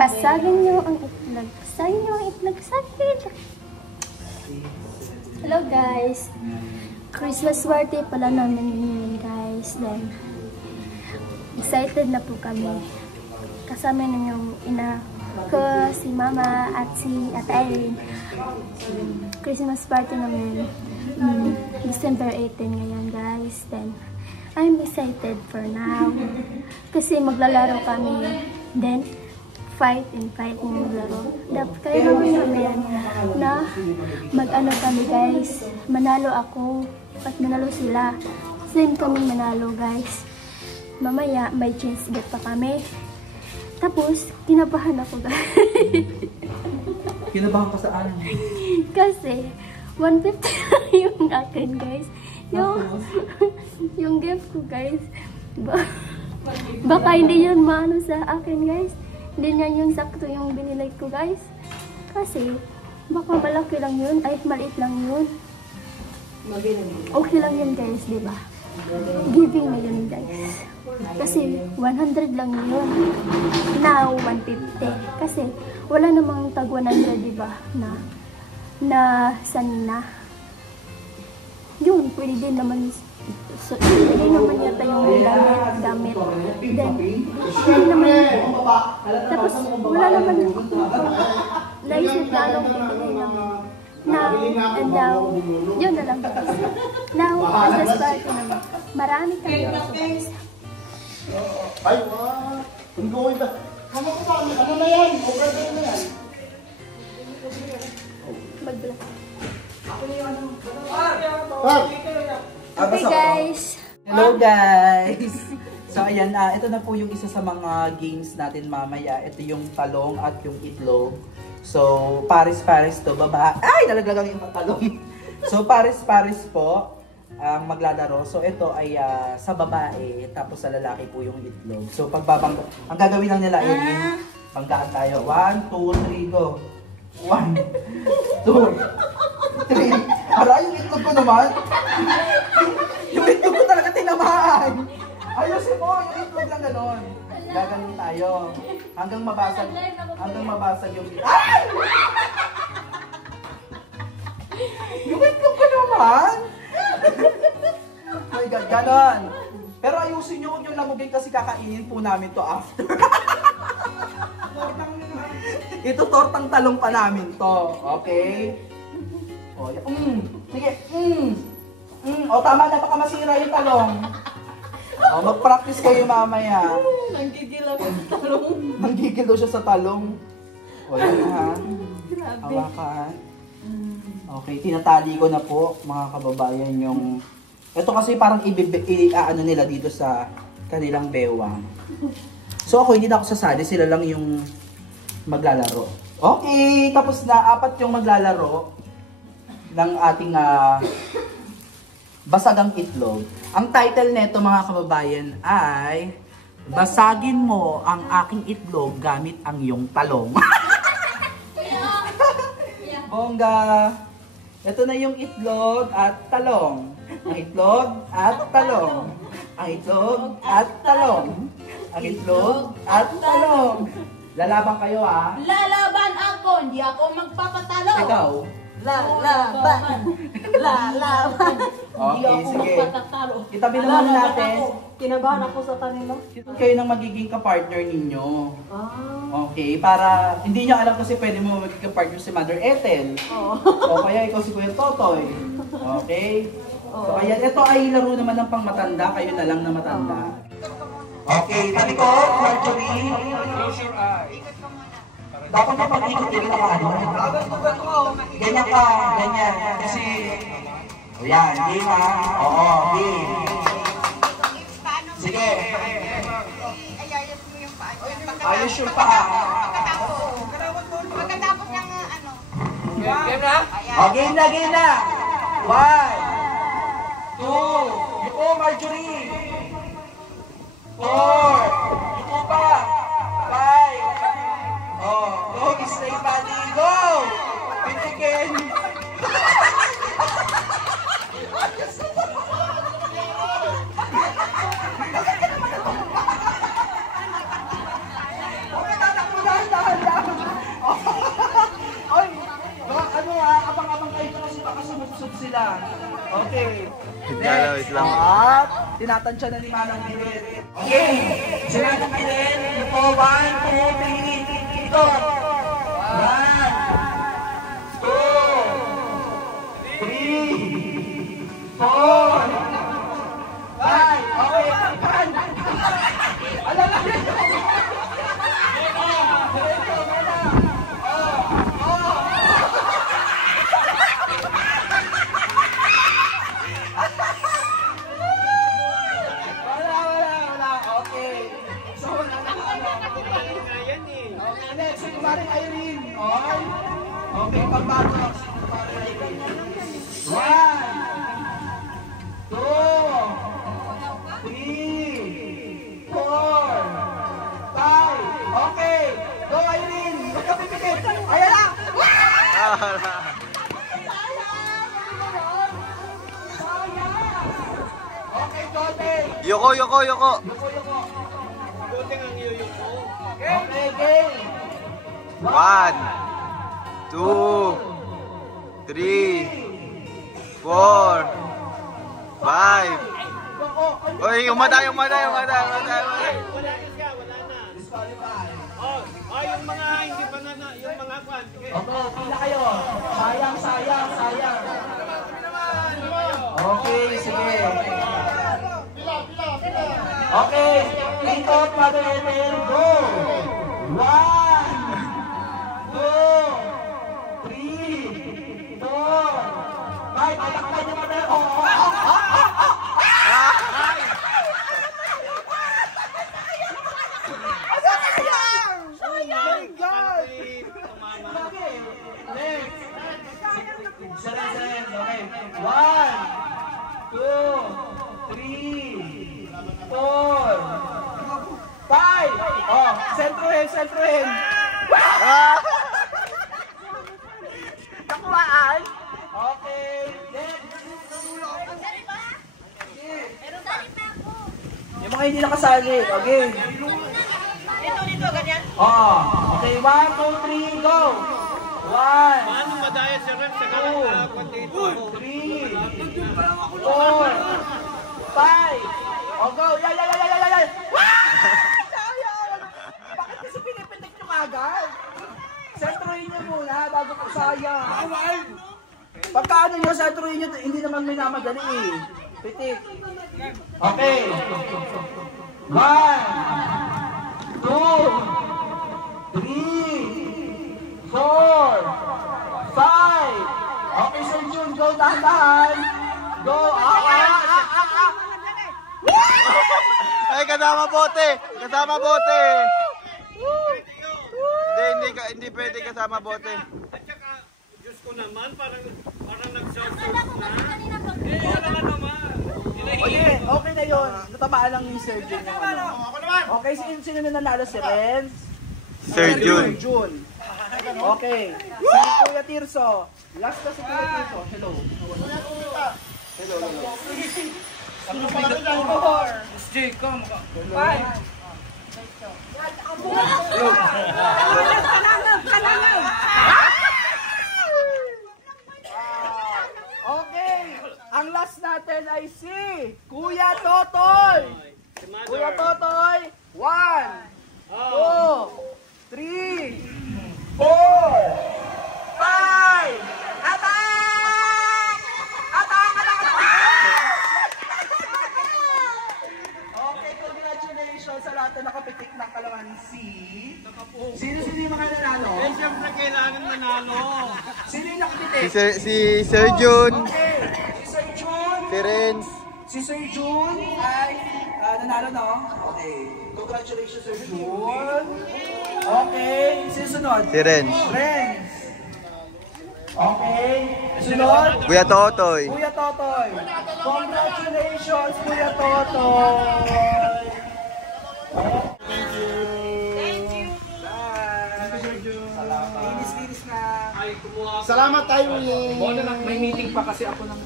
Pasagin niyo ang itlog. Pasagin niyo ang itlog. Pasagin. Hello guys. Christmas party pala namin ngayon guys. Then, excited na po kami. Kasama na yung ina ko, si mama at si Ate Irene. Christmas party namin December 18 ngayon guys. Then, I'm excited for now. Kasi maglalaro kami. Then, fight and yung maglaro. Kaya naman namin na mag-ano kami guys. Manalo ako at manalo sila. Same kami manalo guys. Mamaya may chance get pa kami. Tapos, kinabahan ako guys. Kinabahan ka saan? Kasi, 150 yung akin guys. Yung gift ko guys. Baka hindi yun maano sa akin guys. Hindi niya yung sakto yung binilay ko guys. Kasi, baka malaki lang yun. Ay, maliit lang yun. Okay lang yun guys, diba? Giving na yun guys. Kasi 100 lang yun. Now 150. Kasi wala namang tag 100, diba? Na sanina. Yun, pwede din naman. So, pwede naman yata yung gamit. Then naman. Tapos wala naman naisip na anong bibili naman. Now, and now, yun na lang guys. Now, as a start naman, marami kami guys. Ay, wow! Ang gawin ba? Ano na yan? Over na yan. Mag-block. Okay guys. Hello guys! So ayan, ito na po yung isa sa mga games natin mamaya. Ito yung talong at yung itlog. So, pares-pares to, baba. Ay, nalaglagang yung talong. So, pares-pares po ang maglalaro. So, ito ay sa babae, tapos sa lalaki po yung itlog. So, pagbabangga, ang gagawin lang nila ay banggaan tayo. 1, 2, 3, go. 1, 2, 3. Ara, yung itlog ko naman. Yung itlog ko talaga tinamaan. Ayusin mo, yung itlog lang ganon. Gaganon tayo. Hanggang mabasag yung itlog. Ay! Yung itlog ko naman. Oh my God, ganon. Pero ayusin nyo, huwag nyo lamugin kasi kakainin po namin to after. Ito tortang talong pa namin to. Okay? O, sige. O, tama na, baka masira yung talong. O, mag-practice kayo mamaya. Nanggigil ako sa talong. Nanggigil daw siya sa talong. O, yun ha. Grabe. Hawakan. Okay, tinatali ko na po, mga kababayan, yung... Ito kasi parang ano nila dito sa kanilang bewang. So ako, hindi na ako sasali, sila lang yung maglalaro. Okay, tapos na, 4 yung maglalaro ng ating basagang itlog. Ang title nito mga kababayan ay Basagin mo ang aking itlog gamit ang iyong talong. Bongga! Ito na yung itlog at talong. Ang itlog at talong. Ang itlog at talong. Ang itlog at talong. Lalaban kayo ha? Lalaban ako, hindi ako magpapatalo. Ikaw? Lalaban. Lalaban. Hindi Okay, ako sige. magpapatalo. Itabi naman Lalaban natin. ako. Kinabahan ako sa kanila. Kayo nang magiging kapartner ninyo. Ah. Okay, para hindi nyo alam kasi pwede mo magiging kapartner si Mother Ethel. Oo. O kaya ikaw si Kuya Totoy. Okay? So kaya ito ay laro naman ng pangmatanda, kayo na lang na matanda. Okay, talikod, Marjorie. Close your eyes. Dapat na pag-ikot din ka ano. Ganyan ka, ganyan. Kasi, ayan, game ha. Oo, game. Sige. Ayos yung paa. Pagkatapos ng ano. Game na? O, game na, game na. 1, 2, ito Marjorie. 4, ito pa. 5. Oh, go, stay buddy, go. Pitikin. sila. Okay. Wait lang. At tinatansya na ni Manang Milen. Okay. Si Manang Milen. Ito, 1, 2, 3. Ito. 1, 2, 3, 4, 5. Okay. Alam na rin. Wala. Okay. So, wala na. Okay, next. Si Kumaring Irene. Okay, pagbatok. Si Kumaring Irene. 1, 2, 3, 4, 5. Okay. Go, Irene. Huwag ka pipikit. Ayan na. Okay, Jote. Yoko. Yoko. Okay, game. 1, 2, 3, 4, 5. Uy, umatay. Wala na Disqualify. yung mga hindi pa na, yung mga kwan. Okay, pila kayo. Sayang. Okay, sige. Okay, ikot, Mother Ethel, go! 1, 2, 3, 4, 5. Atakpan niyo, Mother. Next. Okay. 1, 2, 3, 4, 5. Oh, sentrohin. Nakuhaan. Okay. Next. Yung mga hindi nakasali. Okay. Dito, ganyan. Okay. 1, 2, 3, go. 1, Paano madaya si Ren sa kalang kwan dito? 3, 4, 5. Oh, go. Yeah. Bakit kasi pinipitik nyo agad? Sentrohin nyo muna bago po sayang. Pagka ano nyo, sentrohin nyo, hindi naman may namadali eh. Pitik. Okay. 1, 2, 3, 4, 5. Okay, Sir Jun, go dahan-dahan. Go. Ay, kasama bote. Hindi pwede kasama bote. At saka, Diyos ko naman, parang nag-short na. Wala ka naman. Okay na yun. Natamaan lang ni Sir Jun yung ano. Okay, sino na nanalo? Si Renz? Sir Jun. Okay. Si Kuya Tirso. Last na si Kuya Tirso. Hello. Okay. Ang last natin ay si Kuya Totoy. Kuya Totoy. 1, 2, 3, 4, 5. Attack! Okay, congratulations sa lahat na nakapitik ng kalamansi. Sino yung mga nanalo? Eh, siyempre kailangan manalo. Sino yung nakapitik? Si Sir Jun. Okay, si Sir Jun. Si Renz. Si Sir Jun ay nanalo, no? Okay. Congratulations, Sir Jun. Okay. Sino sunod? Si Renz. Renz. Okay. Sunod? Kuya Totoy. Kuya Totoy. Congratulations, Kuya Totoy. Thank you. Linis na. Ay, kumuha. Salamat tayo. May meeting pa kasi ako ng